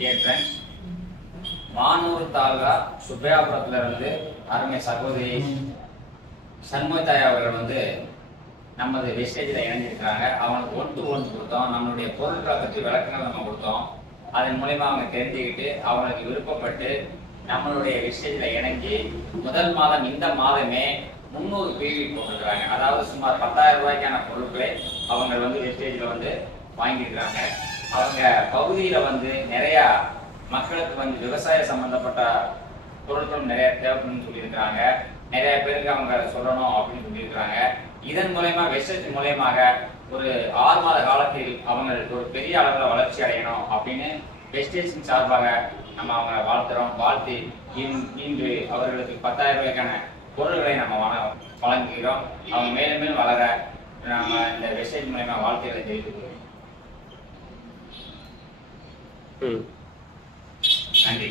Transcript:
Dear friends, Manur taluka சுப்பையாபுரத்துல இருந்து அருமை சகோதரி சண்முகத்தாய் அவர்கள் நமது வெஸ்டேஜில் இணைஞ்சிருக்கிறாங்க. அவங்களுக்கு 1-to-1 கொடுத்தோம். நம்மளுடைய பொருட்களை பற்றி விளக்கங்கள் நம்ம கொடுத்தோம். அதன் மூலயமா அவங்க தெரிஞ்சுக்கிட்டு அவங்களுக்கு விருப்பப்பட்டு நம்மளுடைய வெஸ்டேஜில் இணைஞ்சி முதல் மாதம் இந்த மாதமே 300 PV போட்டிருக்கிறாங்க. அதாவது சுமார் 10,000 ரூபாய்க்கான பொருட்களை அவங்க வெஸ்டேஜில் வாங்கியிருக்கிறாங்க. அவங்க பகுதியில் நிறையா மக்களுக்கு விவசாய சம்பந்தப்பட்ட பொருட்களும் நிறைய தேவைப்படுன்னு சொல்லியிருக்கிறாங்க. நிறைய பேருக்கு அவங்க சொல்லணும் அப்படின்னு சொல்லியிருக்கிறாங்க. இதன் மூலயமா வெஸ்டேஜ் மூலயமாக ஒரு 6 மாத காலத்தில் அவங்க ஒரு பெரிய அளவில் வளர்ச்சி அடையணும் அப்படின்னு வெஸ்டேஜின் சார்பாக நம்ம அவங்களை வாழ்த்துறோம். வாழ்த்தி இன்று அவர்களுக்கு 10,000 ரூபாய்க்கான பொருள்களை நம்ம வழங்குகிறோம். அவங்க மேலும் மேலும் வளர நம்ம இந்த வெஸ்டேஜ் மூலயமா வாழ்த்துக்களை தெரிவித்துக்கிறோம். நன்றி.